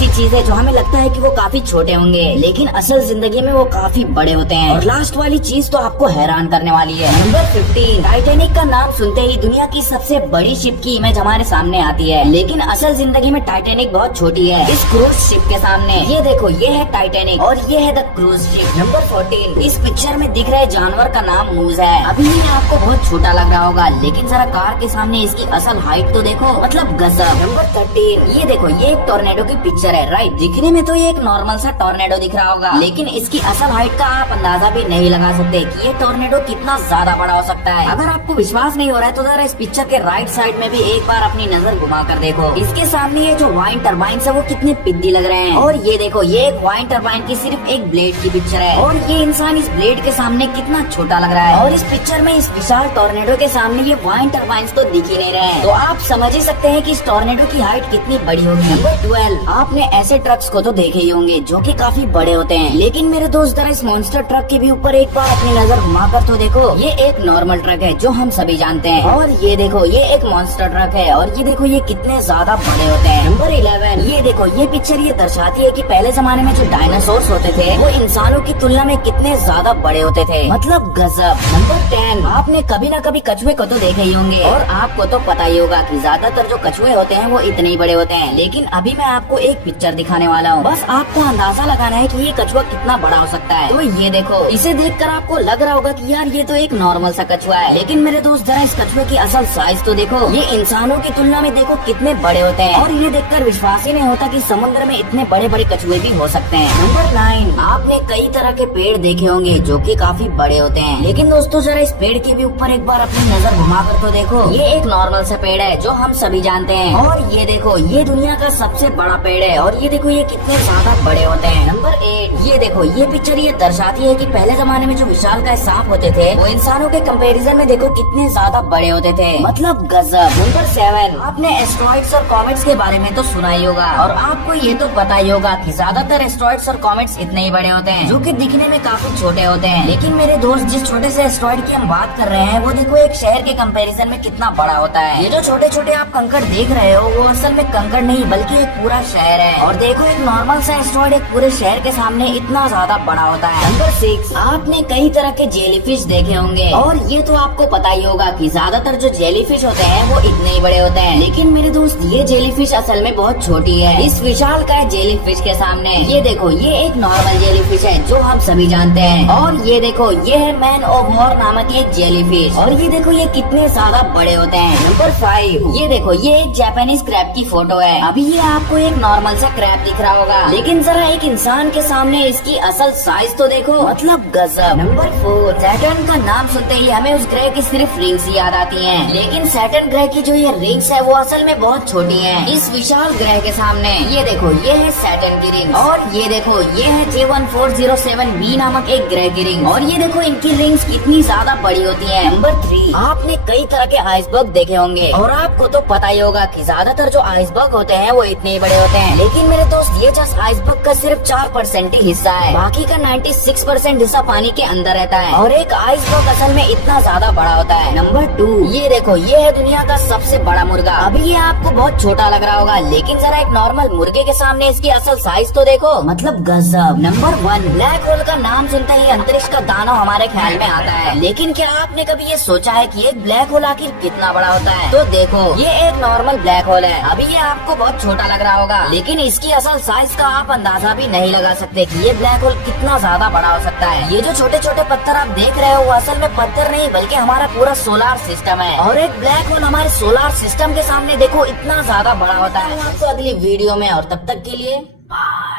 ऐसी चीज है जो हमें लगता है कि वो काफी छोटे होंगे, लेकिन असल जिंदगी में वो काफी बड़े होते हैं। और लास्ट वाली चीज तो आपको हैरान करने वाली है। नंबर 15, टाइटैनिक का नाम सुनते ही दुनिया की सबसे बड़ी शिप की इमेज हमारे सामने आती है, लेकिन असल जिंदगी में टाइटैनिक बहुत छोटी है इस क्रूज शिप के सामने। ये देखो, ये है टाइटैनिक और ये है द क्रूज शिप। नंबर 14, इस पिक्चर में दिख रहे जानवर का नाम मूज है। अभी ये आपको बहुत छोटा लग रहा होगा, लेकिन जरा कार के सामने इसकी असल हाइट तो देखो, मतलब गजब। नंबर 13, ये देखो, ये एक टोर्नेडो की पिक्चर है, राइट? दिखने में तो ये एक नॉर्मल सा टोर्नेडो दिख रहा होगा, लेकिन इसकी असल हाइट का आप अंदाजा भी नहीं लगा सकते कि ये टोर्नेडो कितना ज्यादा बड़ा हो सकता है। अगर आपको विश्वास नहीं हो रहा है तो जरा इस पिक्चर के राइट साइड में भी एक बार अपनी नजर घुमा कर देखो। इसके सामने ये जो वाइन टरबाइन है वो कितने पिद्दी लग रहे हैं। और ये देखो, ये एक वाइन टरबाइन की सिर्फ एक ब्लेड की पिक्चर है, और ये इंसान इस ब्लेड के सामने कितना छोटा लग रहा है। और इस पिक्चर में इस विशाल टोर्नेडो के सामने ये वाइन टरबाइन तो दिख ही नहीं रहे हैं, तो आप समझ ही सकते हैं कि इस टोर्नेडो की हाइट कितनी बड़ी होगी। नंबर 12, आपने ऐसे ट्रक्स को तो देखे ही होंगे जो कि काफी बड़े होते हैं, लेकिन मेरे दोस्त जरा इस मॉन्स्टर ट्रक के भी ऊपर एक बार अपनी नजर घुमा कर तो देखो। ये एक नॉर्मल ट्रक है जो हम सभी जानते हैं, और ये देखो, ये एक मॉन्स्टर ट्रक है, और ये देखो ये कितने ज्यादा बड़े होते हैं। नंबर 11, ये देखो, ये पिक्चर ये दर्शाती है कि पहले जमाने में जो डायनासोर्स होते थे वो इंसानों की तुलना में कितने ज्यादा बड़े होते थे, मतलब गजब। नंबर 10, आपने कभी न कभी कछुए को तो देखे ही होंगे, और आपको तो पता ही होगा कि ज्यादातर जो कछुए होते हैं वो इतने ही बड़े होते हैं, लेकिन अभी मैं आपको एक पिक्चर दिखाने वाला हूँ। बस आपको अंदाजा लगाना है कि ये कछुआ कितना बड़ा हो सकता है। तो ये देखो, इसे देखकर आपको लग रहा होगा कि यार ये तो एक नॉर्मल सा कछुआ है, लेकिन मेरे दोस्त जरा इस कछुए की असल साइज तो देखो। ये इंसानों की तुलना में देखो कितने बड़े होते हैं, और ये देखकर विश्वास ही नहीं होता कि समुद्र में इतने बड़े बड़े कछुए भी हो सकते हैं। नंबर 9, आपने कई तरह के पेड़ देखे होंगे जो कि काफी बड़े होते हैं, लेकिन दोस्तों जरा इस पेड़ के भी ऊपर एक बार अपनी नजर घुमा कर तो देखो। ये एक नॉर्मल सा पेड़ है जो हम सभी जानते हैं, और ये देखो, ये दुनिया का सबसे बड़ा पेड़ है, और ये देखो ये कितने ज्यादा बड़े होते हैं। नंबर 8, ये देखो, ये पिक्चर ये दर्शाती है कि पहले जमाने में जो विशालकाय सांप होते थे वो इंसानों के कंपैरिजन में देखो कितने ज्यादा बड़े होते थे, मतलब गजब। नंबर 7, आपने एस्ट्रॉइड्स और कॉमेट्स के बारे में तो सुना ही होगा, और आपको ये तो पता ही होगा कि ज्यादातर एस्ट्रॉइड्स और कॉमेट्स इतने ही बड़े होते हैं जो कि दिखने में काफी छोटे होते हैं, लेकिन मेरे दोस्त जिस छोटे से एस्ट्रॉइड की हम बात कर रहे हैं वो देखो एक शहर के कंपैरिजन में कितना बड़ा होता है। ये जो छोटे छोटे आप कंकड़ देख रहे हो वो असल में कंकड़ नहीं बल्कि एक पूरा शहर है, और देखो एक नॉर्मल सा एस्ट्रॉइड एक पूरे शहर के सामने इतना ज्यादा बड़ा होता है। नंबर 6, आपने कई तरह के जेलीफिश देखे होंगे, और ये तो आपको पता ही होगा कि ज्यादातर जो जेलीफिश होते हैं वो इतने ही बड़े होते हैं, लेकिन मेरे दोस्त ये जेलीफिश असल में बहुत छोटी है इस विशालकाय जेलीफिश के सामने। ये देखो, ये एक नॉर्मल जेलीफिश है जो हम सभी जानते हैं, और ये देखो, ये है मैन ऑफ वॉर नामक एक जेलीफिश, और ये देखो ये कितने ज्यादा बड़े होते हैं। नंबर 5, ये देखो, ये एक जापानीज क्रैब की फोटो है। अभी ये आपको एक नॉर्मल सा क्रैब दिख रहा होगा, लेकिन जरा एक इंसान के सामने इसकी असल साइज तो देखो, मतलब गजब। नंबर 4, सैटर्न का नाम सुनते ही हमें उस ग्रह की सिर्फ रिंग्स ही याद आती हैं, लेकिन सैटर्न ग्रह की जो ये रिंग्स है वो असल में बहुत छोटी हैं इस विशाल ग्रह के सामने। ये देखो, ये है सैटर्न की रिंग, और ये देखो, ये है J1407b नामक एक ग्रह की रिंग, और ये देखो इनकी रिंग्स कितनी ज्यादा बड़ी होती है। नंबर 3, आपने कई तरह के आइसबर्ग देखे होंगे, और आपको तो पता ही होगा कि ज्यादातर जो आइसबर्ग होते हैं वो इतने ही बड़े होते हैं, लेकिन मेरे दोस्त ये जस्ट आइसबर्ग का सिर्फ 4% ही हिस्सा है, बाकी का 96% हिस्सा पानी के अंदर रहता है, और एक आइसबर्ग असल में इतना ज्यादा बड़ा होता है। नंबर 2, ये देखो, ये है दुनिया का सबसे बड़ा मुर्गा। अभी ये आपको बहुत छोटा लग रहा होगा, लेकिन जरा एक नॉर्मल मुर्गे के सामने इसकी असल साइज तो देखो, मतलब गजब। नंबर 1, ब्लैक होल का नाम सुनते ही अंतरिक्ष का दानव हमारे ख्याल में आता है, लेकिन क्या आपने कभी ये सोचा है कि एक ब्लैक होल आखिर कितना बड़ा होता है? तो देखो, ये एक नॉर्मल ब्लैक होल है। अभी ये आपको बहुत छोटा लग रहा होगा, लेकिन इसकी असल साइज का आप अंदाजा भी नहीं लगा सकते कि ये ब्लैक होल कितना ज्यादा बड़ा हो सकता है। ये जो छोटे छोटे पत्थर आप देख रहे हो वो असल में पत्थर नहीं बल्कि हमारा पूरा सोलार सिस्टम है, और एक ब्लैक होल हमारे सोलार सिस्टम के सामने देखो इतना ज्यादा बड़ा होता है। आपको अगली वीडियो में, और तब तक के लिए बाय।